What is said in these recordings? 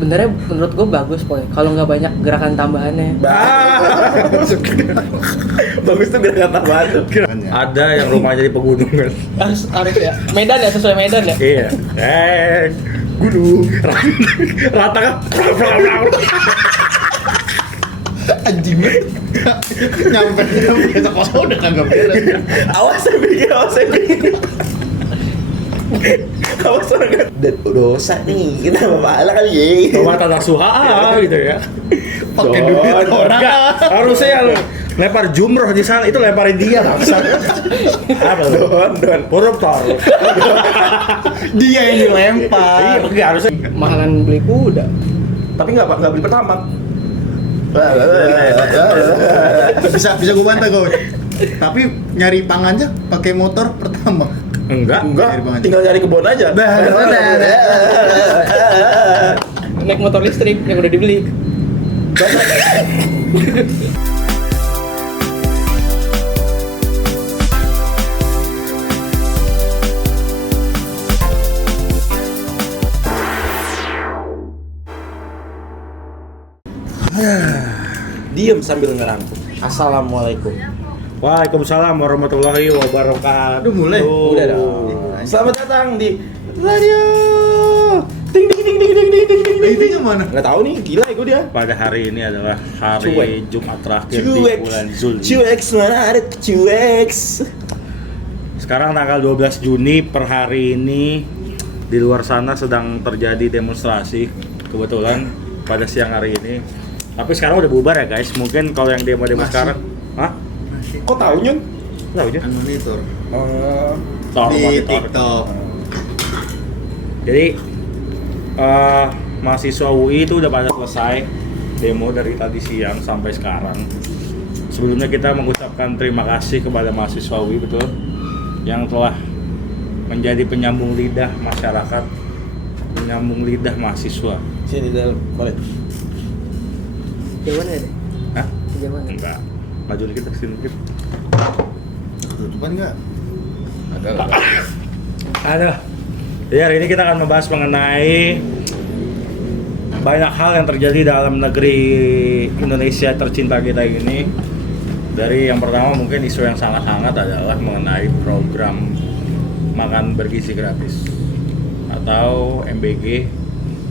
sebenarnya menurut gue bagus Poy. Kalau nggak banyak gerakan tambahannya. Bagus tuh gerakan tambahan tuh. Ada yang rumahnya di pegunungan. Harus ya. Medan ya, sesuai Medan ya. Iya. Gunung. Rata kan. Anjing nyampe sekolah udah kagak beres. Awas saya pikir. Awas orang dosa nih, kita bapak kali ya. Bawa tanah suha gitu ya. Pakai duit orang. Harusnya yang lempar jumroh di sana itu lemparin dia bangsat. Apa Don. koruptor. Dia yang dilempar. Iya, enggak harusnya. Mahalan beli kuda. Tapi nggak beli pertama. Bisa gue bantah gue. Tapi nyari pangannya pakai motor pertama. Enggak. Tinggal nyari kebun aja. Naik motor listrik yang udah dibeli. Diem sambil ngerangkum. Assalamualaikum. Waalaikumsalam warahmatullahi wabarakatuh. Udah mulai? Udah dong. Selamat datang di radio. Ting ting ting ting ting ting ting ting. Itu yang mana? Nggak tahu nih, gila ego dia. Pada hari ini adalah hari Cuek. Jumat terakhir di bulan Juli. Cuek mana ada cuek. Sekarang tanggal 12 Juni per hari ini di luar sana sedang terjadi demonstrasi kebetulan pada siang hari ini. Tapi sekarang udah bubar ya guys. Mungkin kalau yang demo-demo Masih. sekarang, hah? Kok tahu Nyun? Tahu aja. Monitor Tor, di monitor. TikTok. Jadi mahasiswa UI itu udah pada selesai demo dari tadi siang sampai sekarang. Sebelumnya kita mengucapkan terima kasih kepada mahasiswa UI betul yang telah menjadi penyambung lidah masyarakat, penyambung lidah mahasiswa. Sini di dalam college. Jauhan ya deh. Hah? Jauhan. Enggak. Maju dikit kesini dikit. Tutupan nggak? Ada. Jadi hari ini kita akan membahas mengenai banyak hal yang terjadi dalam negeri Indonesia tercinta kita ini. Dari yang pertama mungkin isu yang sangat hangat adalah mengenai program makan bergizi gratis atau MBG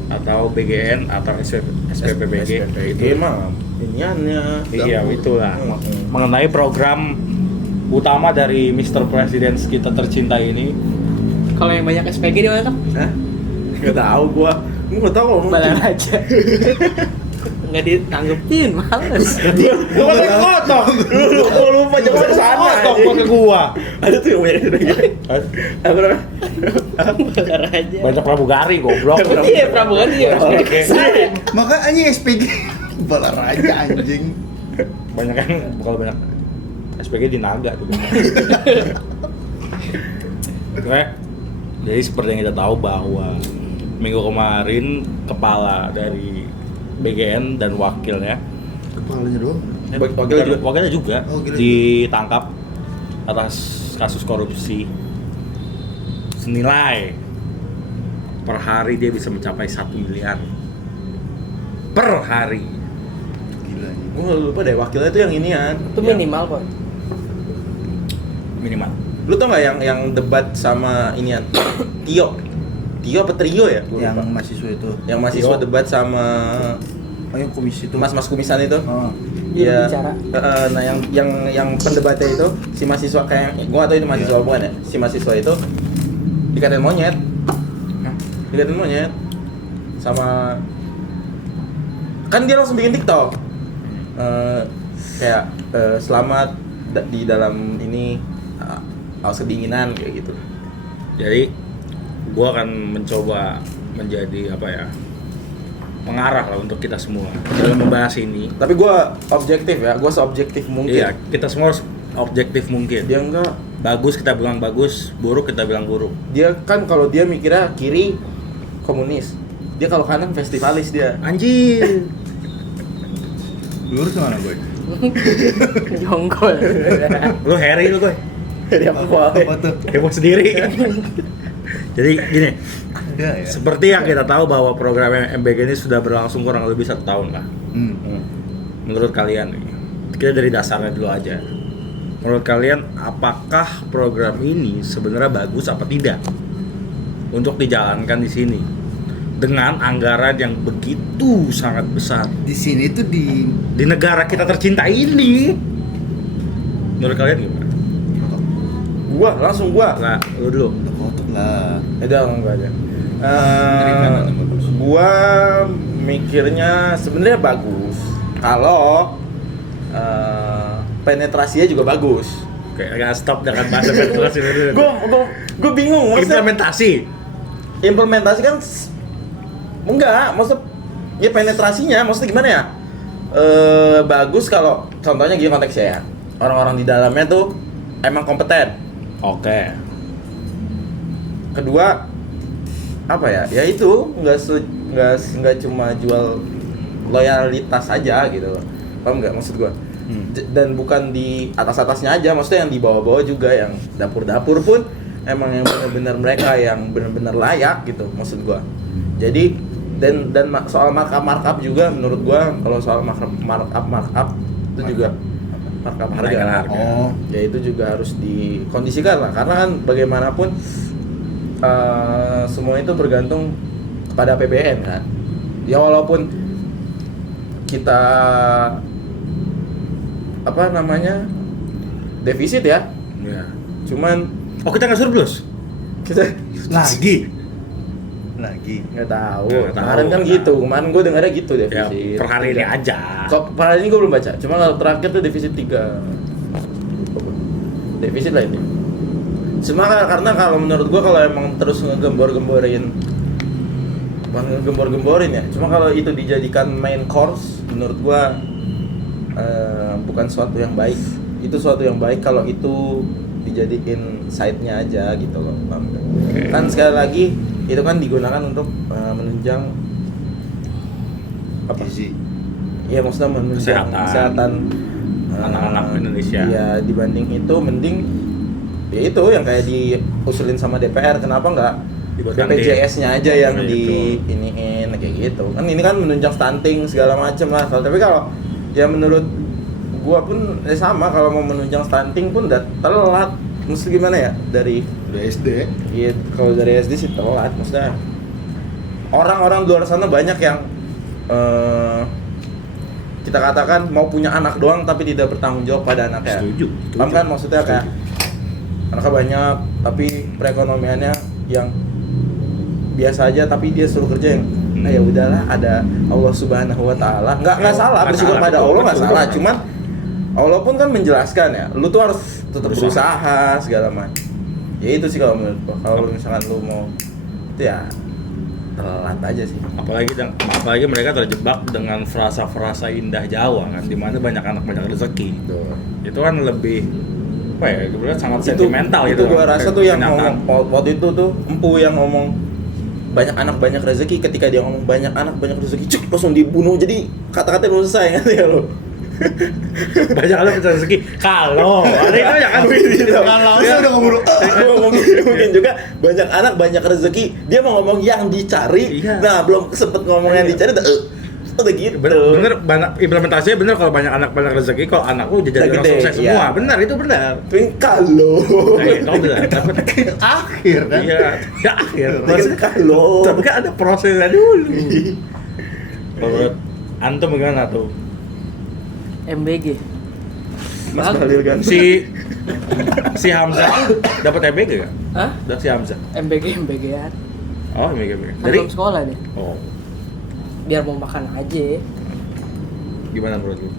atau BGN atau SPPBG itu. Emang iniannya. Iya itulah mengenai program utama dari Mr. President kita tercinta ini. Kalau yang banyak SPG di mana tuh? Hah? Nggak tahu gua nggak tahu ngomong. Balang aja. Nggak ditanggepin, males. Gua pakai kotok. Gua lupa jangan ke sana. Kotok pakai gua. Ada tuh yang banyak lagi. Apa namanya? Balar aja. Banyak pramugari goblok. Iya, pramugari ya. Oke. Maka anjing SPG balar aja anjing. Banyak kan kalau banyak SPG di Naga tuh. Oke. Jadi seperti yang kita tahu bahwa minggu kemarin kepala dari BGN dan wakilnya Kepalanya doang. wakilnya juga Oh, gila. ditangkap atas kasus korupsi senilai per hari dia bisa mencapai 1 miliar per hari. Gila. Gua lupa deh wakilnya itu yang inian. Itu minimal kok. Minimal. Lu tau nggak yang debat sama inian? Tio apa Trio ya? Gua Yang lupa. mahasiswa itu. Yang mahasiswa Tio. debat sama Oh, yang komisi itu. mas kumisan itu. Oh. Dia Iya. bicara. Nah yang pendebatnya itu si mahasiswa kayak gua nggak tahu itu mahasiswa Iya. bukan ya. Si mahasiswa itu dikatain monyet. Dikatain monyet sama kan dia langsung bikin TikTok. Kayak selamat di dalam ini haus kedinginan kayak gitu. Jadi gua akan mencoba menjadi apa ya? Pengarah lah untuk kita semua dalam membahas ini. Tapi gua objektif ya, gua seobjektif mungkin. Iya, kita semua harus objektif mungkin. Dia enggak, Bagus kita bilang bagus, buruk kita bilang buruk. dia kan kalau dia mikirnya kiri komunis. Dia kalau kanan festivalis dia. Anjir. Lurus mana boy? Jongkol. Lu Harry lu gue. Dari apa? Apa tuh? Heboh sendiri. Jadi gini, beda ya. Seperti yang kita tahu bahwa program MBG ini sudah berlangsung kurang lebih 1 tahun lah. Menurut kalian nih, kita dari dasarnya dulu aja. Menurut kalian, apakah program ini sebenarnya bagus apa tidak untuk dijalankan di sini dengan anggaran yang begitu sangat besar Di sini tuh di negara kita tercinta ini? Menurut kalian gimana? Gua. Nah, lu dulu. kotak lah. Enggak aja. Dari kanan yang bagus. Gua mikirnya sebenarnya bagus kalau penetrasinya juga bagus. Oke, agak stop dengan bahasa penetrasi dulu. Gue bingung maksudnya Implementasi. kan enggak, maksud ya penetrasinya maksudnya gimana ya? Bagus kalau contohnya gini konteksnya ya. Orang-orang di dalamnya tuh emang kompeten. Oke. Kedua apa ya? Ya itu nggak cuma jual loyalitas aja gitu. Paham nggak maksud gua? Dan bukan di atas-atasnya aja, maksudnya yang di bawah-bawah juga, yang dapur-dapur pun emang yang benar-benar mereka yang benar-benar layak gitu maksud gua. Jadi dan soal markup juga menurut gua, kalau soal markup itu juga markup harga. Oh, Ya itu juga harus dikondisikan lah, karena kan bagaimanapun semua itu bergantung kepada APBN kan. Ya walaupun kita defisit ya, Ya. cuman Kita nggak surplus. kita lagi. nggak tahu. Nggak tahu. Kemarin kan gitu, kemarin gue dengarnya gitu Ya, defisit. per hari ini aja. Kok per hari ini gue belum baca, cuma kalau terakhir tuh defisit 3 defisit lah itu. Cuma karena kalau menurut gue kalau emang terus ngegembor-gemborin, bukan ngegembor-gemborin ya, cuma kalau itu dijadikan main course, menurut gue bukan suatu yang baik. Itu suatu yang baik kalau itu dijadiin side-nya aja gitu loh. Oke. Kan sekali lagi itu kan digunakan untuk menunjang apa? Gizi. Iya, maksudnya menunjang kesehatan anak-anak Indonesia. Iya, dibanding itu mending ya itu yang kayak diusulin sama DPR, kenapa nggak Dibuatkan BPJS-nya aja yang Gitu. di iniin kayak gitu. Kan ini kan menunjang stunting segala macam lah. Tapi kalau ya menurut gua pun sama, kalau mau menunjang stunting pun udah telat. Mesti gimana ya? Dari Udah SD. iya, kalau dari SD sih telat. Maksudnya orang-orang di luar sana banyak yang kita katakan mau punya anak doang tapi tidak bertanggung jawab pada anaknya. Setuju. Paham kan maksudnya kayak anaknya banyak tapi perekonomiannya yang biasa aja, tapi dia suruh kerja yang nah ya udahlah, ada Allah Subhanahu wa taala. Nggak salah, bersyukur pada Allah nggak salah. Cuman Allah pun kan menjelaskan ya, lu tuh harus tetap berusaha segala macam. Ya itu sih kalau menurut gua. Kalau misalkan lu mau itu ya telat aja sih. Apalagi mereka terjebak dengan frasa-frasa indah Jawa kan, di mana banyak anak banyak rezeki. Itu kan lebih apa ya? Sebenarnya sangat sentimental itu gitu. gua kan, rasa kayak tuh yang kenyataan. ngomong waktu itu tuh Empu yang ngomong banyak anak banyak rezeki. Ketika dia ngomong banyak anak banyak rezeki, cuk, langsung dibunuh. Jadi kata-kata belum selesai kan ya lo. Banyak anak banyak rezeki. Kalau ada itu ya kan. Kalau saya udah ngomong Mungkin juga banyak anak banyak rezeki. Dia mau ngomong yang dicari. Iya. Nah, belum sempet ngomong yang dicari udah gitu. Bener banyak implementasinya bener, kalau banyak anak banyak rezeki, kalau anak lu jadi orang Gede, sukses iya. semua. Benar, itu benar. Tapi kalau Nah, itu benar. Tapi akhir kan. iya, ya akhir. Maksudnya kalau Tapi kan ada prosesnya dulu. Menurut antum gimana tuh? MBG. Mas Khalil kan. Si Hamzah dapat MBG kan? Hah? Si Hamzah. MBG-an. Oh, MBG. Kan Jadi belum sekolah nih. oh, Biar mau makan aja. gimana menurut lu?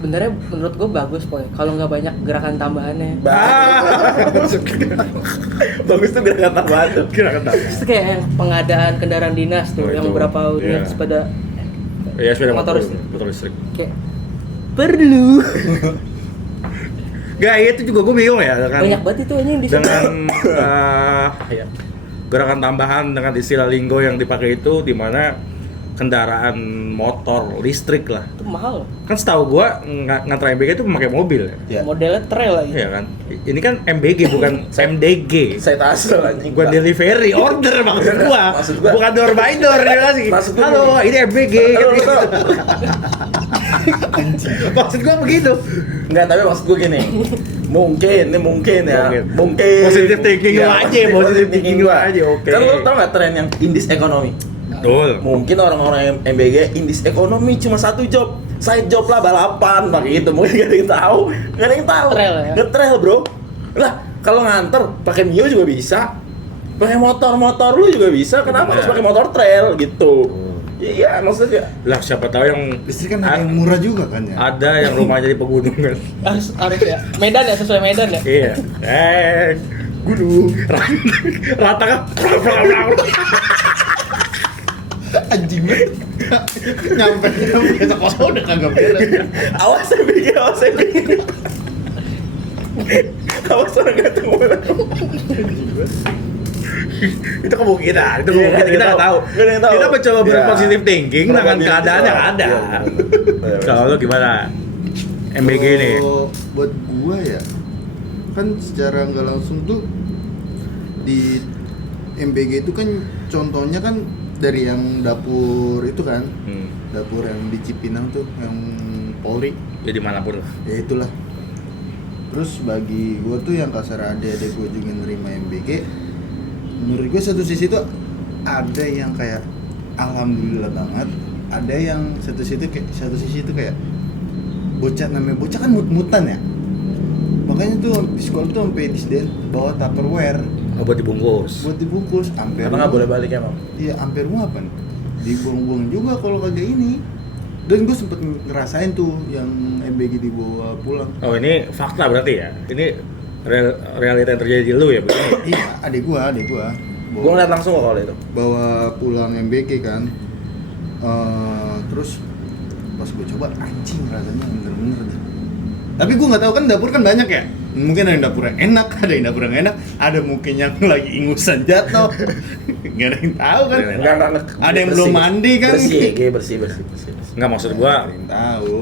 Sebenarnya menurut gue bagus poy. Kalau nggak banyak gerakan tambahannya. Bagus tuh gerakan tambahan tuh. Gerakan tambah. Itu kayak yang pengadaan kendaraan dinas tuh, Oh, yang itu. berapa unit Iya. sepeda Iya, sepeda Motor motor listrik. kayak perlu. Gak, itu juga gue bingung ya dengan Banyak banget itu aja yang di dengan ya, gerakan tambahan dengan istilah linggo yang dipakai itu, di mana kendaraan motor listrik lah. Itu mahal. Kan setahu gua ngantar MBG itu memakai mobil ya. Ya. Modelnya trail lagi. Iya kan? Ini kan MBG bukan MDG. Saya tasel anjing. Bukan delivery, order maksud gua. Maksud gua. Bukan door by door ya kasih. Maksud gua Halo, ini MBG. Lu tau? Maksud gua begitu. Enggak, tapi maksud gue gini. Mungkin ya. Mungkin. Positive thinking lu Iya, aja, positive thinking lu gua. aja, oke. Kan lu tau nggak tren yang indis ekonomi? Betul. Mungkin orang-orang MBG indis ekonomi cuma satu job, side job lah balapan, pakai itu mungkin gak ada yang tahu, gak ada yang tahu. Trail ya? Nge-trail bro. Lah kalau nganter pakai Mio juga bisa, pakai motor lu juga bisa. Kenapa harus pakai motor trail gitu? Iya maksudnya. Lah siapa tahu yang Listrik kan ada yang murah juga kan ya. ada yang rumahnya di pegunungan. Harus ya. Medan ya, sesuai Medan ya. Iya. Gunung. Rata kan. Anjing banget. Nyampe sekolah udah kagak beres. Awas MBG. Awas orang ganteng banget. Itu kemungkinan, Iya, kita nggak tahu. Nggak ada yang tahu. Kita mencoba Ya. berpositive thinking dengan Berpositive keadaan yang thinking. ada. Iya. Kalau lu gimana? MBG nih. Kalau buat gua ya, kan secara nggak langsung tuh di MBG itu kan contohnya kan dari yang dapur itu kan, dapur yang di Cipinang tuh, yang Polri, Ya dimanapun lah. ya itulah. Terus bagi gua tuh yang kasar adik-adik gua juga nerima MBG, menurut gua satu sisi tuh ada yang kayak alhamdulillah banget, ada yang satu sisi tuh kayak bocah, namanya bocah kan mut-mutan ya, makanya tuh di sekolah tuh sampai disediain bawa Tupperware Oh, buat dibungkus. buat dibungkus. Amper Karena nggak boleh balik emang. iya, amper gua apa nih, dibuang-buang juga kalau kagak ini. Dan gue sempet ngerasain tuh yang MBG dibawa pulang. Oh, ini fakta berarti ya? Ini realita yang terjadi di lu ya? Begini? Iya, adik gua Gue ngeliat langsung kok kalau itu. bawa pulang MBG kan. Terus pas gue coba, anjing rasanya bener-bener deh. Tapi gue nggak tahu kan, dapur kan banyak ya. Mungkin ada yang dapur yang enak, ada yang dapur yang enak, ada mungkin yang lagi ingusan jatuh. Nggak ada yang tahu kan. Enggak. Ada yang belum mandi kan. Bersih. Nggak, maksud gua Nggak ada yang tahu.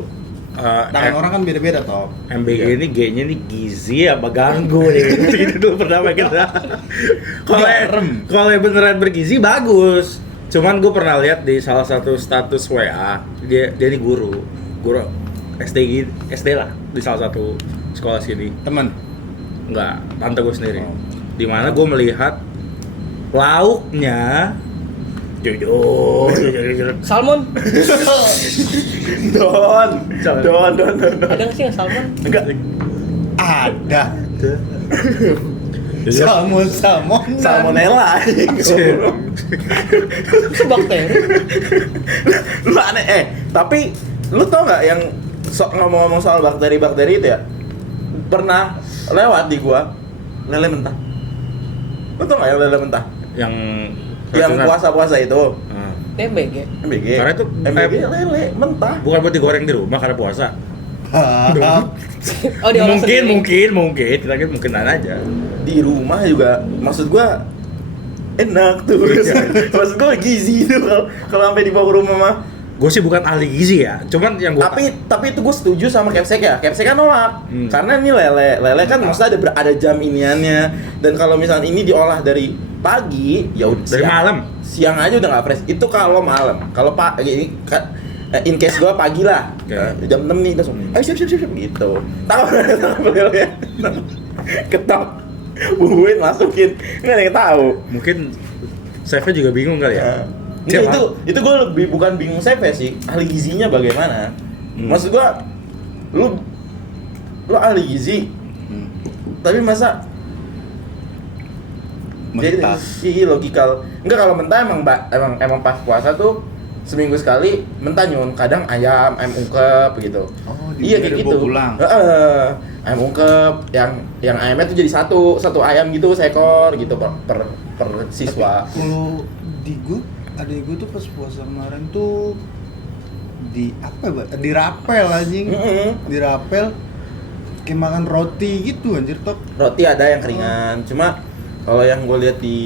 eh, Tangan orang kan beda-beda toh. MBG ini G-nya nih gizi apa ganggu nih? Itu dulu pertama kita. Kalau yang beneran bergizi bagus. Cuman gue pernah lihat di salah satu status WA, dia nih guru SD lah di salah satu sekolah sini. Teman. Enggak, tante gue sendiri. Oh. Dimana gue melihat lauknya jujur. Salmon. Don. Ada nggak sih yang salmon? Enggak. Ada. Jujur. Salmonella. Itu bakteri. Lu aneh. Tapi lu tau nggak yang ngomong-ngomong soal bakteri itu ya? Pernah lewat di gua lele mentah. Lu tau nggak yang lele mentah? Yang Puasa-puasa itu. MBG. MBG. Karena itu MBG lele mentah. bukan buat digoreng di rumah karena puasa. Oh, diolah sendiri. mungkin kita kira mungkinan aja. Di rumah juga maksud gua enak tuh. Maksud gua gizi tuh kalau sampai dibawa ke rumah mah. Gue sih bukan ahli gizi ya, cuman yang gue Tapi itu gue setuju sama Kepsek ya. Kepsek kan nolak. Karena ini lele kan maksudnya ada jam iniannya. Dan kalau misalnya ini diolah dari pagi, ya udah dari malam. Siang aja udah nggak fresh. Itu kalau malam. Kalau ini in case gue pagi lah. Okay. Jam 6 nih langsung. Ayo siap gitu. Tahu lele. Ketok. Bumbuin masukin. Nggak ada yang tahu. Mungkin chefnya juga bingung kali ya. Enggak, itu gue lebih bukan bingung chef sih, ahli gizinya bagaimana? Maksud gue, lu ahli gizi, tapi masa Mentah. jadi logikal. Enggak, kalau mentah emang pas puasa tuh seminggu sekali mentah nyun, kadang ayam ungkep gitu. Oh, Iya kayak gitu. Pulang. Ayam ungkep yang ayamnya tuh jadi satu ayam gitu seekor gitu per siswa. Kalau di gue, adik gue tuh pas puasa kemarin tuh di apa ya? Di rapel anjing. Di rapel kayak makan roti gitu anjir tok. Roti ada yang keringan, cuma Kalau yang gue lihat di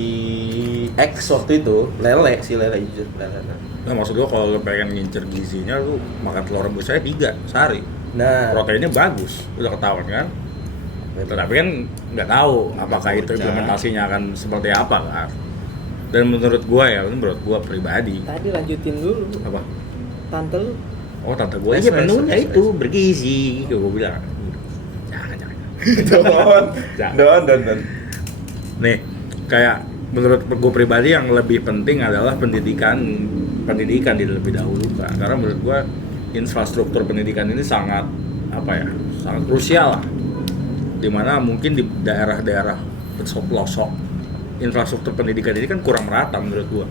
X waktu itu lele jujur lele. Nah maksud gua kalau lu pengen ngincer gizinya lu makan telur rebus aja 3 sehari. Nah, Proteinnya bagus, udah ketahuan kan. Tapi kan nggak tahu apakah itu implementasinya akan seperti apa kan. Dan menurut gua pribadi Tadi lanjutin dulu. apa? Tante lu Oh tante gua Nice, iya nice, menunya nice, itu nice. bergizi, kayak gua bilang. Jangan. don. Nih, kayak menurut gue pribadi yang lebih penting adalah pendidikan lebih dahulu Pak. Karena menurut gue infrastruktur pendidikan ini sangat sangat krusial lah. Dimana mungkin di daerah-daerah pelosok infrastruktur pendidikan ini kan kurang merata menurut gue.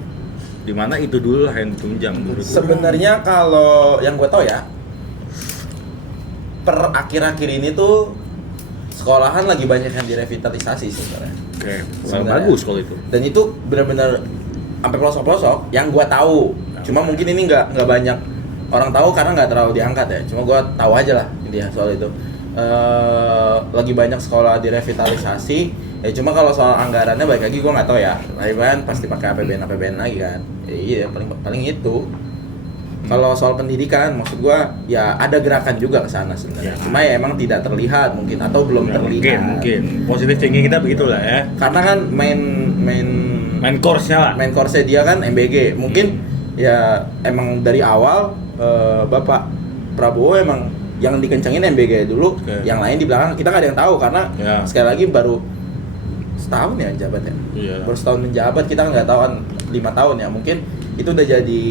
Dimana itu dulu lah yang ditunjang menurut gue. Sebenarnya kalau yang gue tahu ya, per akhir-akhir ini tuh sekolahan lagi banyak yang direvitalisasi sebenarnya. Oke, Sebenarnya. bagus kalau itu. Dan itu benar-benar sampai pelosok-pelosok yang gua tahu. Cuma mungkin ini nggak banyak orang tahu karena nggak terlalu diangkat ya. Cuma gua tahu aja lah intinya soal itu. Lagi banyak sekolah direvitalisasi. Ya cuma kalau soal anggarannya balik lagi gua nggak tahu ya. Lagi kan pasti pakai APBN lagi kan. Ya, iya paling itu. Kalau soal pendidikan, maksud gua ya ada gerakan juga ke sana sebenarnya. Ya. Cuma ya emang tidak terlihat mungkin atau belum terlihat. Mungkin. Positif thinking kita begitulah ya. Karena kan main Course-nya lah. main course dia kan MBG. Mungkin ya emang dari awal Bapak Prabowo emang yang dikencengin MBG dulu, Oke. yang lain di belakang kita nggak ada yang tahu karena Ya. sekali lagi baru setahun ya menjabat ya. Iya. Baru setahun menjabat kita nggak tahu kan 5 tahun ya. Mungkin itu udah jadi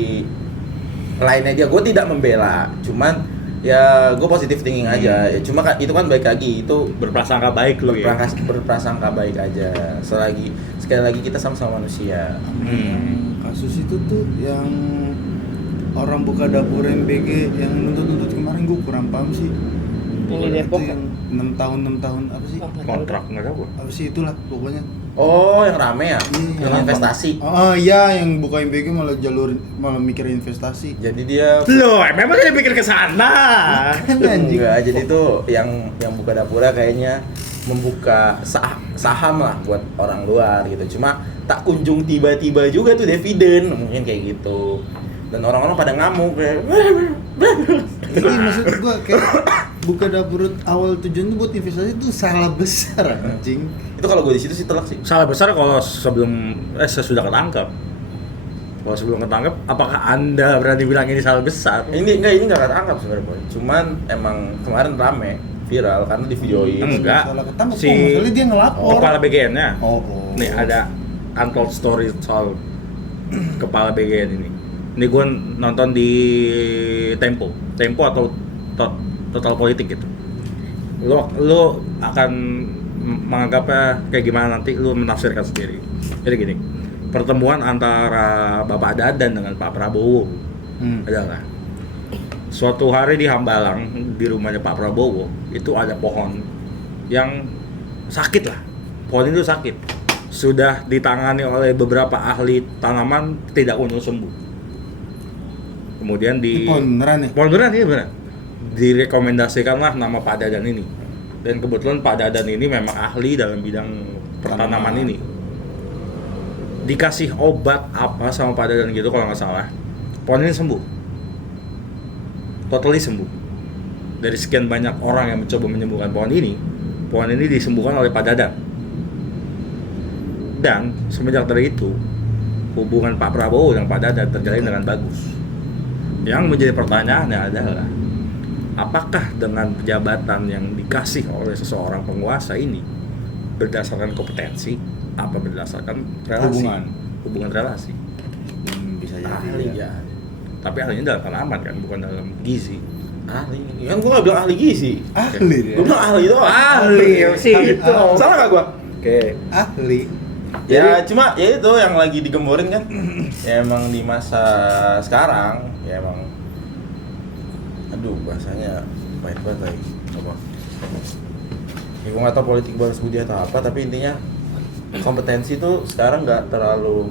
lainnya dia. Gue tidak membela, cuman ya gue positif thinking aja. Ya, cuma kan itu kan baik lagi itu Berprasangka baik lu ya. berprasangka baik aja. Sekali lagi kita sama-sama manusia. Kasus itu tuh yang orang buka dapur MBG yang nuntut kemarin gue kurang paham sih. Yang di Depok Itu yang 6 tahun apa sih? Oh, nggak tahu. Kontrak nggak tahu gua. Apa sih itulah pokoknya. Oh, yang rame ya? Iya, Yang investasi. Oh iya, yang buka MBG malah mikir investasi. Jadi dia Loh, memang dia pikir ke sana. Kan anjing. enggak, jadi tuh yang buka dapurnya kayaknya membuka saham lah buat orang luar gitu. Cuma tak kunjung tiba-tiba juga tuh dividen, mungkin kayak gitu. Dan orang-orang pada ngamuk kayak Jadi maksud gua kayak buka dapur awal tujuan itu buat investasi itu salah besar anjing. itu kalau gue di situ sih telak sih. Salah besar kalau sesudah ketangkep. Kalau sebelum ketangkep, apakah Anda berani bilang ini salah besar? Ini enggak ketangkap sebenarnya, Boy. Cuman emang kemarin rame viral karena di videoin. Enggak. Salah ketangkep Si kok, masalahnya dia ngelapor. kepala BGN-nya. Oh. Nih ada untold story soal kepala BGN ini. Ini gue nonton di Tempo atau Total Politik gitu. Lo akan menganggapnya kayak gimana nanti lo menafsirkan sendiri. Jadi gini, pertemuan antara Bapak Dadan dengan Pak Prabowo adalah suatu hari di Hambalang di rumahnya Pak Prabowo itu ada pohon yang sakit lah. Pohon itu sakit. Sudah ditangani oleh beberapa ahli tanaman tidak kunjung sembuh. Kemudian Ini pohon beneran ya? pohon beneran, iya beneran. Direkomendasikanlah nama Pak Dadan ini. Dan kebetulan Pak Dadan ini memang ahli dalam bidang pertanaman ini. Dikasih obat apa sama Pak Dadan gitu kalau nggak salah, pohon ini sembuh. Totally sembuh. Dari sekian banyak orang yang mencoba menyembuhkan pohon ini disembuhkan oleh Pak Dadan. Dan semenjak dari itu, hubungan Pak Prabowo dengan Pak Dadan terjalin dengan bagus. Yang menjadi pertanyaannya adalah, apakah dengan jabatan yang dikasih oleh seseorang penguasa ini berdasarkan kompetensi, apa berdasarkan relasi? Hubungan relasi. Bisa jadi. Ahli ya. Tapi ahlinya dalam tanaman kan, bukan dalam gizi. Ahli. Kan gua nggak bilang ahli gizi. Ahli dia. Gua bilang ahli doang. Ahli sih itu. Salah nggak gua? Oke. Ahli. Ya cuma ya itu yang lagi digemborin kan. Ya emang di masa sekarang ya emang aduh bahasanya pahit banget lagi. Apa? Ya gua nggak tahu politik balas budi atau apa, tapi intinya kompetensi tuh sekarang nggak terlalu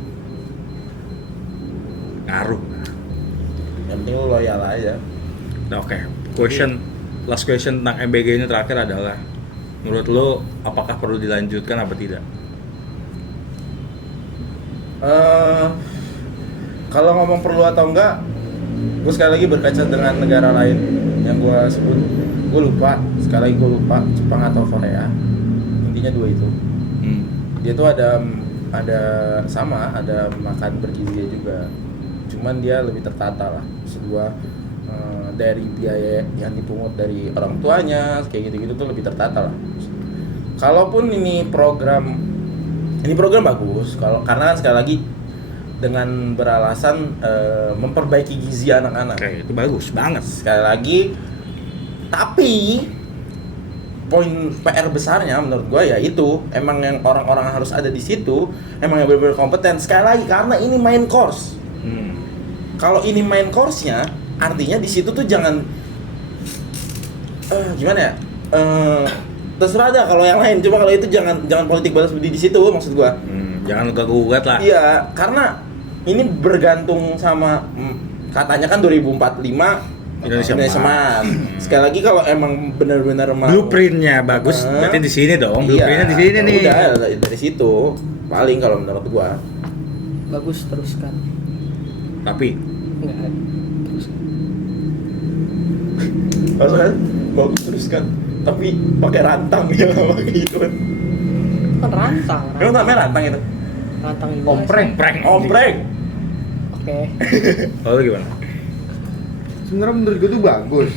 Ngaruh. yang penting lu loyal aja. Nah, oke. Last question tentang MBG ini terakhir adalah, menurut lo apakah perlu dilanjutkan apa tidak? Kalau ngomong perlu atau enggak, gue sekali lagi berkaca dengan negara lain yang gue sebut, gue lupa, sekali lagi gue lupa, Jepang atau Korea, intinya dua itu. Dia tuh ada makan bergizi juga, cuman dia lebih tertata lah, maksud gue dari biaya yang dipungut dari orang tuanya, kayak gitu-gitu tuh lebih tertata lah. Kalaupun ini program bagus, karena kan sekali lagi dengan beralasan memperbaiki gizi anak-anak. Oke, itu bagus banget. Sekali lagi, tapi poin PR besarnya menurut gua ya itu emang yang orang-orang harus ada di situ, emang yang benar-benar kompeten. Sekali lagi karena ini main course. Kalau ini main course-nya, artinya di situ tuh jangan gimana ya? Terserah aja kalau yang lain, cuma kalau itu jangan politik balas budi di situ maksud gua. Jangan gugat lah. Iya, karena ini bergantung sama katanya kan 2045 Indonesia Emas. Sekali lagi kalau emang benar-benar mau Blueprint-nya bagus, berarti di sini dong. Blueprint-nya di sini nih. Udah dari situ paling kalau menurut gua. Bagus, teruskan. Tapi Enggak, teruskan. Maksudnya bagus teruskan, tapi pakai rantang ya pakai itu. Kan rantang. Emang namanya rantang itu? Rantang juga. Ompreng. Oke. kalau lu gimana? Sebenarnya menurut gue tuh bagus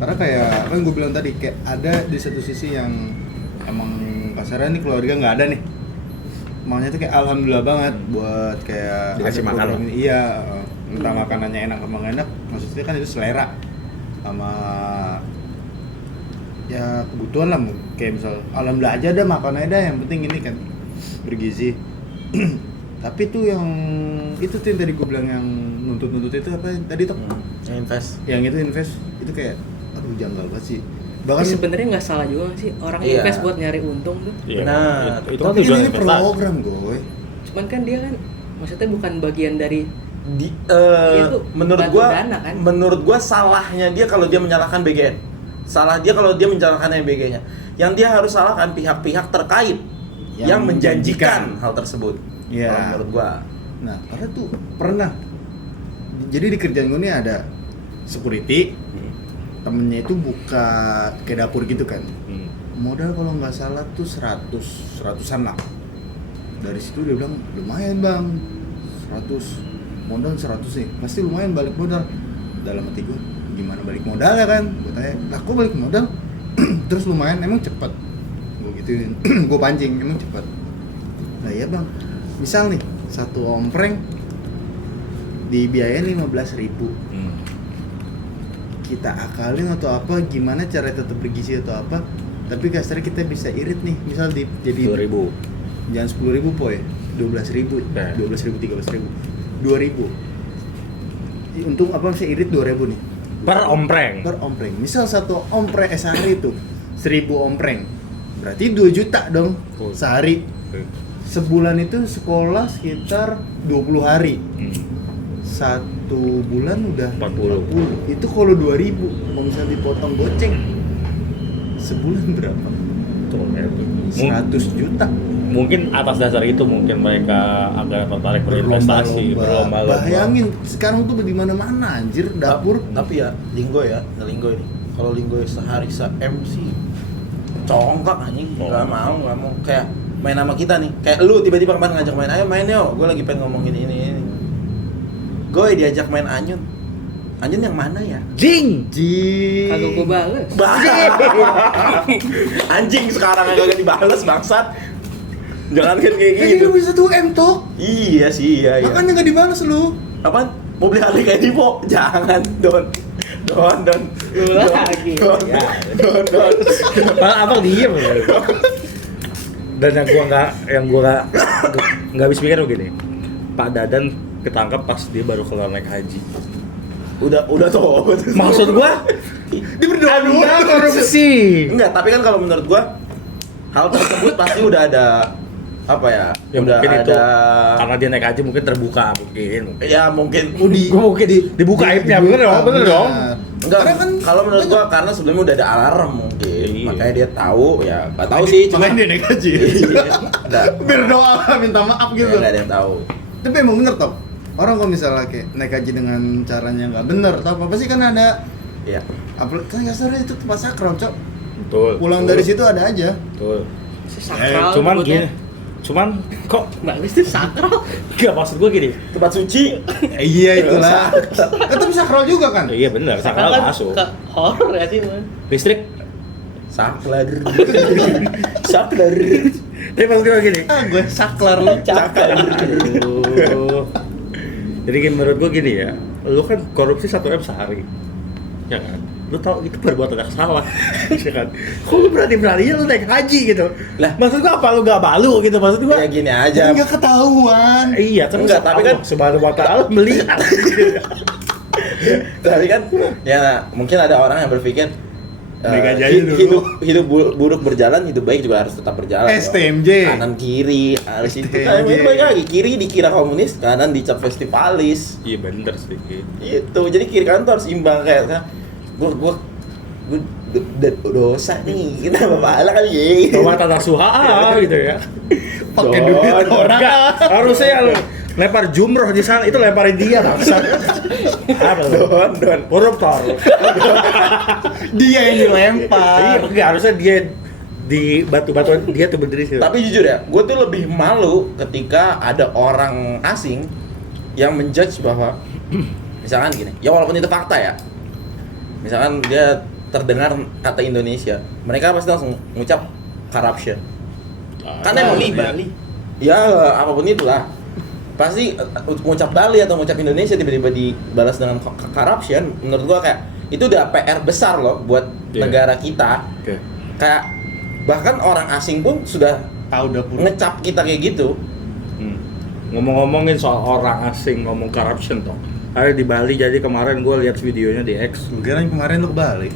karena kayak apa yang gue bilang tadi, kayak ada di satu sisi yang emang kasarnya nih keluarga nggak ada nih, maunya tuh kayak alhamdulillah banget buat kayak Dikasih ada makan program loh. ini. Iya, entah makanannya enak apa nggak enak, maksudnya kan itu selera sama ya kebutuhan lah. Kayak misal alhamdulillah aja ada makan aja, yang penting ini kan bergizi. Tapi tuh yang itu tuh yang tadi gue bilang yang nuntut itu apa tadi tuh? Invest. Yang itu invest itu kayak aduh janggal banget sih. Tapi Bahkan sebenarnya nggak salah juga nggak sih orang Iya. invest buat nyari untung tuh. Iya, Benar. itu tapi tujuan ini investasi. program gue. Cuman kan dia kan maksudnya bukan bagian dari Itu menurut bantu gua dana, kan? menurut gua salahnya dia kalau dia menyalahkan BGN. Salah dia kalau dia menyalahkan MBG-nya. Yang dia harus salahkan pihak-pihak terkait yang menjanjikan hal tersebut. Iya. Kalau menurut gua. Nah, karena tuh pernah. Jadi di kerjaan gue nih ada security, temennya itu buka kayak dapur gitu kan. Modal kalau nggak salah tuh 100-an lah. Dari situ dia bilang lumayan bang, 100 modal 100 nih, pasti lumayan balik modal. Dalam hati gue, gimana balik modal ya kan? Gue tanya, aku balik modal, terus lumayan, emang cepet? Gue gituin, gue pancing, emang cepet? Nah iya bang, misal nih satu ompreng dibiayain 15.000, kita akalin atau apa, gimana cara tetap bergizi atau apa? Tapi kasarnya kita bisa irit nih, misal jadi 2.000. jangan 10.000 poy, 12.000, Nah. 12.000, 13.000, 2.000. Untung apa sih irit 2.000 nih Per ompreng. per ompreng. Misal satu ompreng sehari itu 1.000 ompreng, berarti 2 juta dong sehari. Sebulan itu sekolah sekitar 20 hari. Satu bulan udah 40. Itu kalau 2.000, kalau misalnya dipotong goceng sebulan berapa? Tuh, itu. 100 juta. Mungkin atas dasar itu mungkin mereka agak tertarik berinvestasi, berlomba-lomba. Bayangin sekarang tuh di mana-mana anjir dapur. Tapi ya Linggo ini. Kalau Linggo sehari se-MC congkak anjing, nggak mau kayak main sama kita nih. Kayak lu tiba-tiba kemarin ngajak main, ayo main yo. Gue lagi pengen ngomongin ini. Gue diajak main Anyun. Anyun yang mana ya? Jing. Kagak gue bales. Anjing sekarang agak dibales bangsat. Jangan kan kayak Ini gitu. lu bisa 2M toh. Iya sih, iya. Makanya nggak dibalas lu. Apaan? Mau beli hal kayak Divo? Jangan, Don. Lu lagi. Ya. Abang diem. Dan yang gua nggak habis pikir begini. Pak Dadan ketangkap pas dia baru keluar naik haji. Udah tuh. Maksud gua Dia berdoa dulu. Anda korupsi. Enggak, tapi kan kalau menurut gua hal tersebut pasti udah ada apa ya? Ya udah mungkin ada itu karena dia naik haji mungkin terbuka mungkin. ya mungkin Gua mungkin dibuka aibnya bener dong. Enggak, Karena kan kalau menurut gua karena sebelumnya udah ada alarm mungkin, makanya dia tahu ya. Nggak tahu sih, cuma dia naik haji. Ada. Berdoa minta maaf gitu. Nggak ada yang tahu. Tapi emang bener Top. Orang kalau misalnya kayak naik haji dengan caranya nggak bener, atau apa sih kan ada. Iya. Apalagi kan kasarnya itu tempat sakral, Cok. Betul. Pulang betul, dari situ ada aja. Betul. Sakral. Cuman sebutnya. gini. Cuman kok Bagus tuh sakral. enggak maksud gua gini. Tempat suci. Iya itulah. Kan tapi sakral juga kan. Iya benar, sakral kan masuk. ke horor ya sih, Man. Listrik. Saklar. Saklar. Tapi maksud gua gini. Gue saklar lu. Saklar. Aduh. Jadi menurut gua gini ya, lu kan korupsi 1M sehari. Ya kan? Lu tahu itu perbuatan yang salah. Ya kan? Kok lu berani-beraninya lu naik haji gitu? Lah. Maksud gua apa lu gak malu gitu? Maksud gua Ya gini aja. Enggak ketahuan. iya, terus Enggak, tapi kan- Subhanahu wa ta'ala melihat. Tapi kan ya mungkin ada orang yang berpikir Naik haji aja dulu. hidup buruk berjalan, hidup baik juga harus tetap berjalan. dong. STMJ. Kanan kiri harus itu. STMJ. Kan baik lagi, kiri dikira komunis, kanan dicap festivalis. Iya bener sih. Itu jadi kiri kanan tuh harus imbang kayak kan. Gua dosa nih, kita pahala kali ya. Bawa tata suha gitu ya. Pakai duit orang. Enggak, harusnya ya lu lempar jumroh di sana itu lemparin dia bangsat. Apa lu? Don. Koruptor. Dia yang dilempar. Iya, enggak harusnya dia di batu-batuan dia tuh berdiri sih. Tapi jujur ya, gue tuh lebih malu ketika ada orang asing yang menjudge bahwa misalkan gini, ya walaupun itu fakta ya. Misalkan dia terdengar kata Indonesia, mereka pasti langsung ngucap corruption. Karena emang Bali. Ya apapun itulah. Pasti ngucap Bali atau ngucap Indonesia tiba-tiba dibalas dengan corruption, menurut gua kayak itu udah PR besar loh buat Iya. negara kita. Oke. Kayak bahkan orang asing pun sudah Tahu dapur. ngecap kita kayak gitu. Ngomong-ngomongin soal orang asing ngomong corruption toh. Ada di Bali, jadi kemarin gue lihat videonya di X. Kira kemarin lu ke Bali.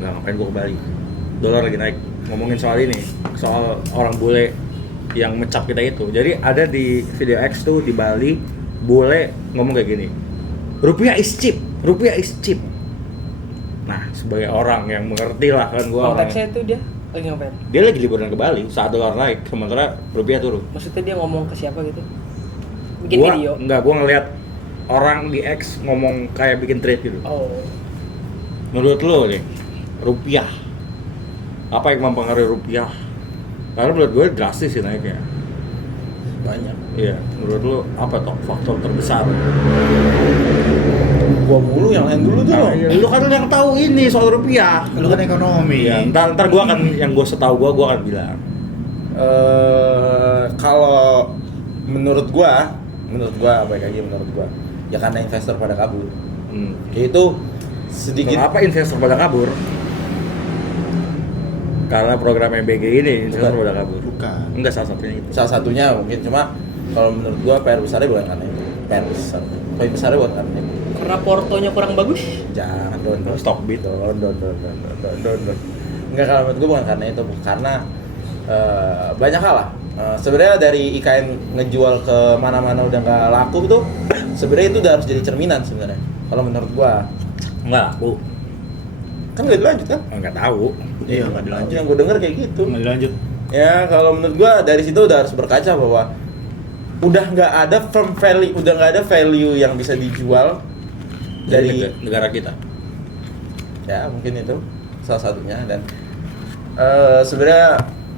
Nggak, ngapain gue ke Bali? Dolar lagi naik. Ngomongin soal ini, soal orang bule yang mecap kita itu. Jadi ada di video X tuh di Bali, bule ngomong kayak gini. Rupiah is cheap, rupiah is cheap. Nah, sebagai orang yang mengerti lah kan gue. Konteksnya itu dia lagi ngapain? Dia lagi liburan ke Bali saat dolar naik, sementara rupiah turun. Maksudnya dia ngomong ke siapa gitu? Bikin video. Enggak, gua ngeliat orang di X ngomong kayak bikin trade gitu. Oh. Menurut lo nih, rupiah apa yang mempengaruhi rupiah? Karena menurut gue drastis sih naiknya. Banyak. Iya, menurut lo apa toh faktor terbesar? Gua mulu yang lain dulu tuh. Nah, iya, lu kan yang tahu ini soal rupiah. Lu kan ekonomi. Iya, ntar gua akan yang gue setahu gua akan bilang. Kalau menurut gua baik lagi menurut gua ya karena investor pada kabur. Itu sedikit Kenapa investor pada kabur? Karena program MBG ini investor Bukan. pada kabur. Bukan. Enggak, salah satunya itu. salah satunya mungkin, cuma kalau menurut gua PR besarnya bukan karena itu. PR besar. Poin besarnya bukan karena itu. Karena portonya kurang bagus. Jangan don. Stockbit. Don. Enggak, kalau menurut gua bukan karena itu, karena banyak hal lah. Sebenarnya dari IKN ngejual ke mana-mana udah nggak laku tuh, sebenarnya itu udah harus jadi cerminan sebenarnya. Kalau menurut gua, Enggak laku. kan nggak dilanjut kan? Enggak tahu. Iya, nggak dilanjut. Yang gua denger kayak gitu. Nggak dilanjut. Ya kalau menurut gua dari situ udah harus berkaca bahwa udah nggak ada firm value, udah nggak ada value yang bisa dijual dari negara kita. ya mungkin itu salah satunya. Dan sebenarnya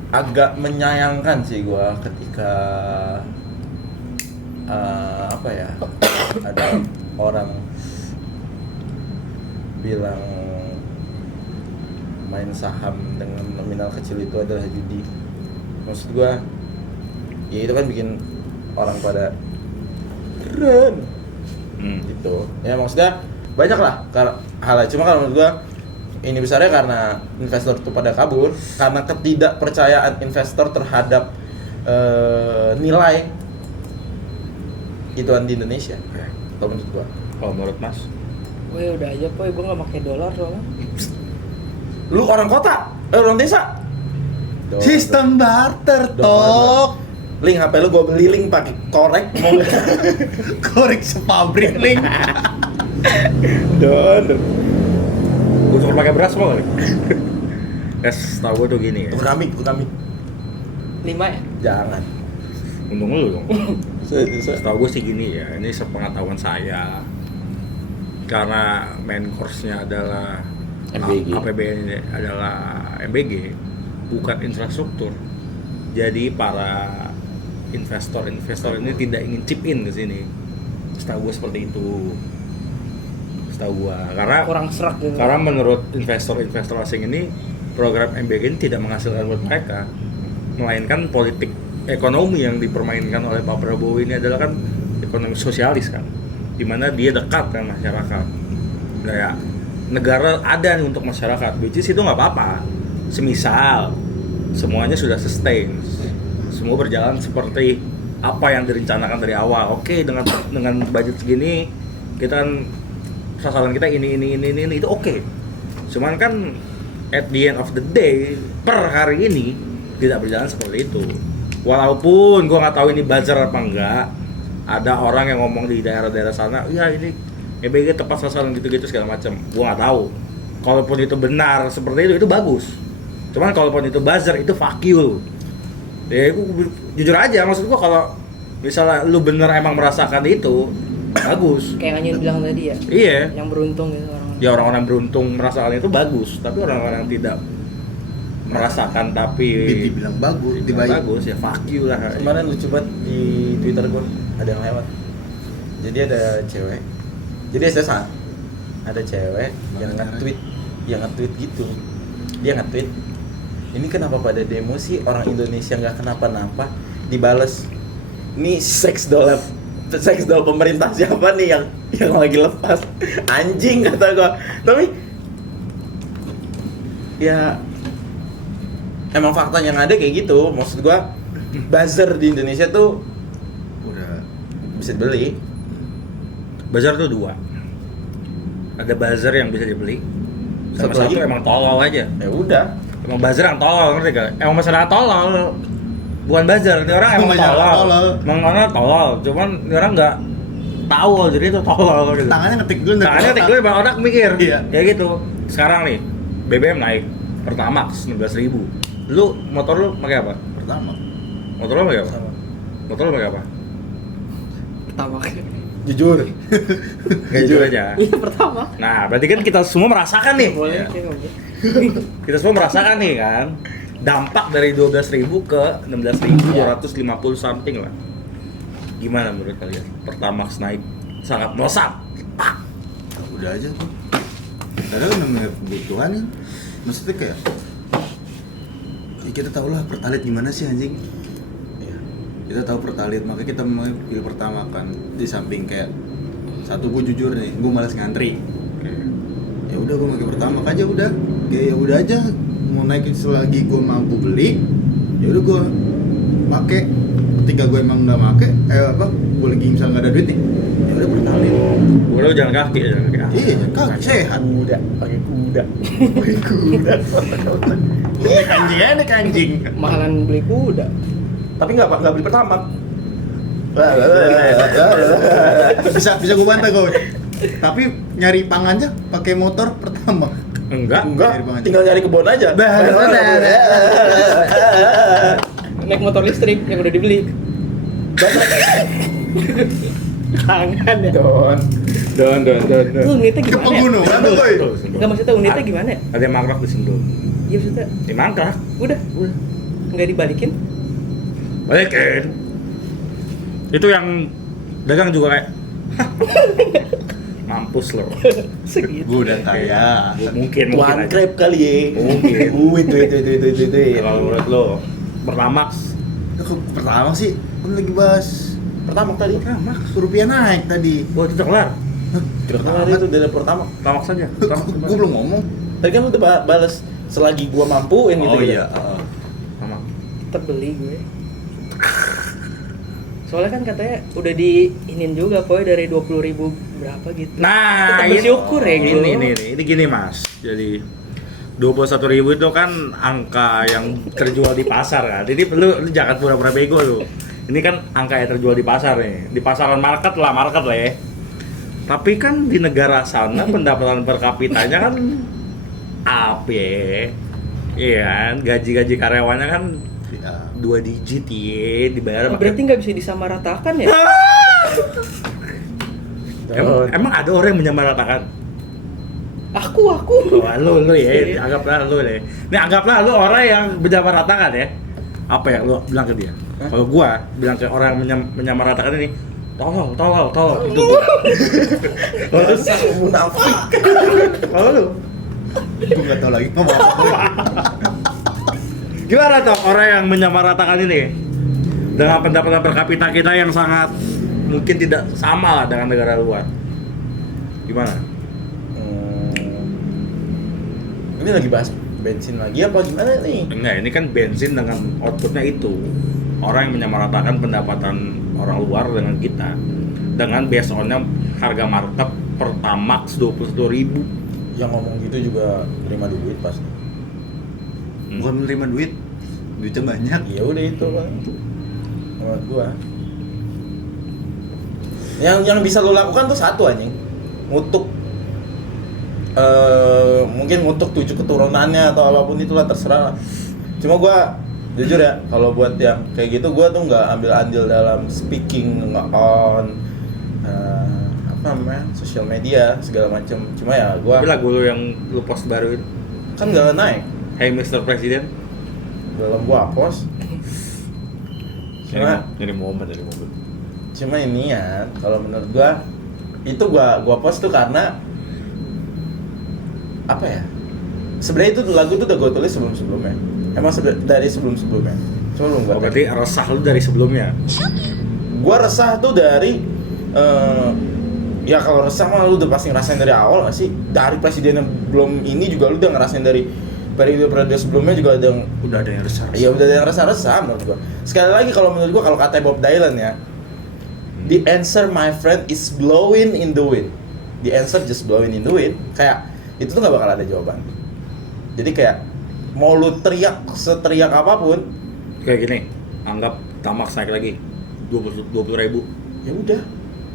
agak menyayangkan sih gua ketika apa ya ada orang bilang main saham dengan nominal kecil itu adalah judi. Maksud gua ya itu kan bikin orang pada keren gitu ya, maksudnya banyak lah hal. Cuma kalau menurut gua ini besarnya karena investor itu pada kabur karena ketidakpercayaan investor terhadap nilai ituan di Indonesia. Kalau menurut gua, Kalau menurut Mas? Gue udah aja, gue nggak pakai dolar soalnya. lu orang kota, orang desa. Sistem barter, Don. Tok. Link HP lu gua beli link pakai korek mau nggak? Korek sepabrik link. Don. Gue suruh pakai beras mau kali. Tahu gue tuh gini ya. Kami. 5 ya? Jangan. Untung lu dong. Setahu gue sih gini ya, ini sepengetahuan saya. Karena main course-nya adalah MBG. APBN ini adalah MBG, bukan infrastruktur. Jadi para investor ini tidak ingin chip in ke sini. Setahu gue seperti itu. Setahu gue, karena Kurang serak gitu. karena menurut investor asing ini program MBG ini tidak menghasilkan buat mereka, melainkan politik ekonomi yang dipermainkan oleh Pak Prabowo ini adalah kan ekonomi sosialis kan, dimana dia dekat dengan masyarakat. Kayak negara ada nih untuk masyarakat, which is itu nggak apa-apa. Semisal semuanya sudah sustain, semua berjalan seperti apa yang direncanakan dari awal. Oke, dengan budget segini kita kan sasaran kita ini itu oke. Cuman kan at the end of the day per hari ini tidak berjalan seperti itu. Walaupun gue nggak tahu ini buzzer apa enggak, ada orang yang ngomong di daerah-daerah sana, ya ini EBG tepat sasaran gitu-gitu segala macam. Gue nggak tahu. Kalaupun itu benar seperti itu bagus. Cuman kalaupun itu buzzer itu fuck you. Ya gue jujur aja, maksud gue kalau misalnya lu bener emang merasakan itu bagus. Kayak Anyun bilang tadi ya. Iya. Yang beruntung gitu orang. Ya orang-orang beruntung merasakan itu bagus, tapi orang-orang yang tidak merasakan tapi Dibilang bagus, dibilang dibayar. bagus ya fuck you lah. Kemarin lucu banget di Twitter gue ada yang lewat. Jadi ada cewek. Jadi SSA. Ada cewek yang nge-tweet gitu. Dia nge-tweet, ini kenapa pada demo sih orang Indonesia nggak kenapa-napa, dibales, ini seks doll pemerintah siapa nih yang lagi lepas, anjing kata gua. Tapi ya emang faktanya yang ada kayak gitu. Maksud gua buzzer di Indonesia tuh Udah bisa dibeli. Buzzer tuh dua. Ada buzzer yang bisa dibeli. Sama Satu satu lagi? emang tolol aja. Ya udah. Emang buzzer yang tolol, ngerti gak? Emang masalah tolol. Bukan buzzer, ini orang emang Masalah tolol. tolol. Emang orang tolol, cuman ini orang nggak tahu jadi itu tolol gitu. tangannya ngetik dulu. Tangannya ngetik dulu, orang mikir. Iya. Kayak gitu. Sekarang nih, BBM naik. Pertamax 16.000. Lu motor lu pakai apa? Pertama. Motor lu pakai apa? Motor lu pakai apa? Pertama. Jujur. Jujur aja. Iya pertama. Nah, berarti kan kita semua merasakan nih. Boleh. Iya. Kayak ngomong. Kita semua merasakan nih kan. Dampak dari 12.000 ke 16.250 something lah. Gimana menurut kalian? Pertamax naik sangat melesat. Pak. Udah aja tuh. Padahal namanya kebutuhan nih. Maksudnya kayak ya kita tahu lah Pertalite gimana sih anjing. Iya. Kita tahu Pertalite, makanya kita mau pilih pertama kan. Di samping kayak satu gue jujur nih, gue malas ngantri. Ya udah gue pakai pertama aja udah. Kayak ya udah aja mau naik selagi gue mampu beli. Ya udah gue pakai. Ketika gue emang nggak pakai, gue lagi misal nggak ada duit nih, ya udah Pertalite. Udah jalan kaki. Iya, kaki sehat. Pakai kuda. Naik anjing aja naik anjing. Mahalan beli kuda. Tapi nggak beli pertama. Bisa gue bantah gue. Tapi nyari pangannya pakai motor pertama. Enggak. Tinggal nyari kebun aja. Naik motor listrik yang udah dibeli. Tangan ya. Don. Lu unitnya Ke gimana? Ya? pegunungan tuh boy. Enggak maksudnya unitnya gimana ya? Ada yang mangkrak di Sentul. Iya maksudnya. Di mangkrak. Udah. Enggak dibalikin. Balikin. Itu yang dagang juga kayak mampus lo. Segitu. Gue udah kaya. Mungkin One aja. crab kali ya. Mungkin. Duit. Kalau menurut lo Pertamax Kok pertama sih? Kan lagi bahas Pertama tadi. Pertamax. Rupiah naik tadi. oh itu udah kelar. Pertama itu dari pertama. Pertamax aja. Gue belum ngomong. Tadi kan lu udah balas selagi gua mampu yang gitu. Oh iya. Pertamax. Tetep beli gue. Soalnya kan katanya udah diinin juga poy dari 20.000 berapa gitu. Nah, Tetep bersyukur ya gitu. Ini gini Mas. Jadi 21.000 itu kan angka yang terjual di pasar kan. Jadi lu jangan pura-pura bego lu. Ini kan angka yang terjual di pasar nih. Di pasaran market lah ya. Tapi kan di negara sana pendapatan per kapitanya kan up ya. Iya kan, gaji karyawannya kan Ya. 2 digit ya, dibayar pakai. Berarti nggak bisa disamaratakan ya? Emang ada orang yang menyamaratakan? Aku. Oh, lu ya, anggaplah lu deh. Nih anggaplah lu orang yang menyamaratakan ya. Apa yang lu bilang ke dia? Kalau gua bilang ke orang yang menyamaratakan ini, tolong itu gua. Dasar munafik. Kalau lu Gue nggak tahu lagi ngomong apa. gimana tuh orang yang menyamaratakan ini? Dengan pendapatan per kapita kita yang sangat mungkin tidak sama lah dengan negara luar. Gimana? Ini lagi bahas bensin lagi apa gimana nih? Enggak, ini kan bensin dengan outputnya itu. Orang yang menyamaratakan pendapatan orang luar dengan kita. Dengan based on-nya harga markup Pertamax 21.000. Yang ngomong gitu juga terima duit pasti. Bukan menerima duitnya banyak. Ya udah itu kan. Menurut gua. Yang bisa lo lakukan tuh satu anjing. Ngutuk mungkin ngutuk 7 keturunannya atau apapun itulah terserah lah. Cuma gua jujur ya, kalau buat yang kayak gitu gua tuh nggak ambil andil dalam speaking on apa namanya sosial media segala macam. Cuma ya gua Tapi lagu lu yang lu post baru itu, kan nggak naik Hey Mr. President. dalam gua post. Jadi momen. Cuma ini ya, kalau menurut gua itu gua post tuh karena apa ya? Sebenarnya itu lagu tuh udah gua tulis sebelumnya. Emang dari sebelumnya. Cuma belum gua. Oh, berarti resah lu dari sebelumnya. Gua resah tuh dari ya kalau resah mah lu udah pasti ngerasain dari awal gak sih? Dari presiden yang belum ini juga lu udah ngerasain dari periode sebelumnya juga Udah ada yang resah. iya udah ada yang resah menurut gua. Sekali lagi kalau menurut gua kalau kata Bob Dylan ya, the answer my friend is blowing in the wind. The answer just blowing in the wind. Kayak itu tuh nggak bakal ada jawaban. Jadi kayak mau lu teriak seteriak apapun, Kayak gini, anggap Tamax naik lagi 20.000. ya udah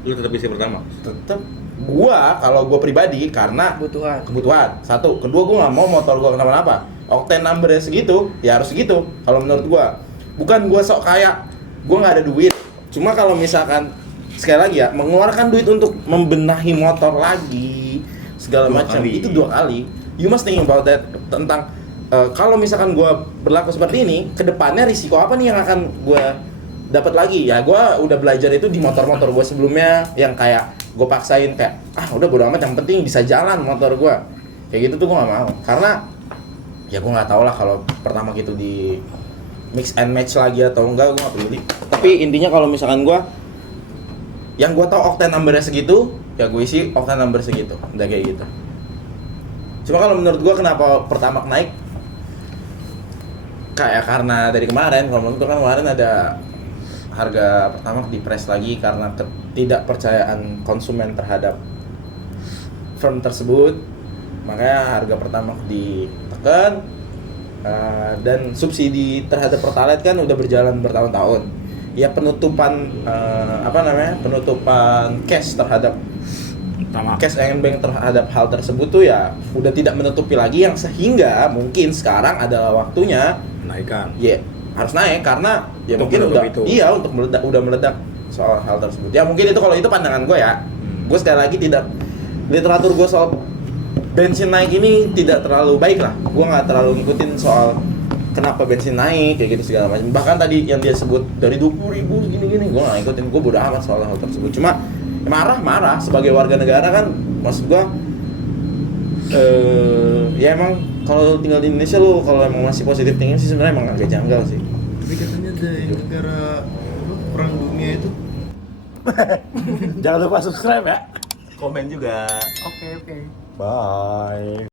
Lu tetap isi pertama. tetap kalau gua pribadi karena kebutuhan. Satu, kedua gua nggak mau motor gua kenapa-napa. Okten numbernya segitu, ya harus segitu. Kalau menurut gua, bukan gua sok kayak gua nggak ada duit. Cuma kalau misalkan sekali lagi ya, mengeluarkan duit untuk membenahi motor lagi segala macam itu 2 kali. You must think about that tentang kalau misalkan gua berlaku seperti ini, kedepannya risiko apa nih yang akan gua dapat lagi? Ya gua udah belajar itu di motor-motor gua sebelumnya yang kayak gue paksain kayak udah bodo amat yang penting bisa jalan motor gue kayak gitu tuh gue nggak mau karena ya gue nggak tahu lah kalau pertama gitu di mix and match lagi atau enggak gue nggak peduli tapi intinya kalau misalkan gue yang gue tahu okten numbernya segitu ya gue isi okten number segitu udah kayak gitu cuma kalau menurut gue kenapa Pertamax naik kayak karena dari kemarin kalau menurut gue kan kemarin ada harga Pertamax dipres lagi karena ketidakpercayaan konsumen terhadap firm tersebut makanya harga Pertamax ditekan dan subsidi terhadap Pertalite kan udah berjalan bertahun-tahun ya penutupan penutupan cash terhadap Tamax. cash and bank terhadap hal tersebut tuh ya udah tidak menutupi lagi yang sehingga mungkin sekarang adalah waktunya Menaikkan. ya harus naik karena ya Untuk mungkin menutup udah itu. untuk meledak soal hal tersebut ya mungkin itu kalau itu pandangan gue ya gue sekali lagi tidak literatur gue soal bensin naik ini tidak terlalu baik lah gue nggak terlalu ngikutin soal kenapa bensin naik kayak gitu segala macam bahkan tadi yang dia sebut dari 20.000 gini gue nggak ngikutin gue bodo amat soal hal tersebut cuma ya marah sebagai warga negara kan maksud gue ya emang kalau tinggal di Indonesia lo kalau emang masih positif thinking sih sebenarnya emang agak janggal sih. Tapi katanya dari negara perang dunia itu. Jangan lupa subscribe ya. Komen juga. Oke. Bye.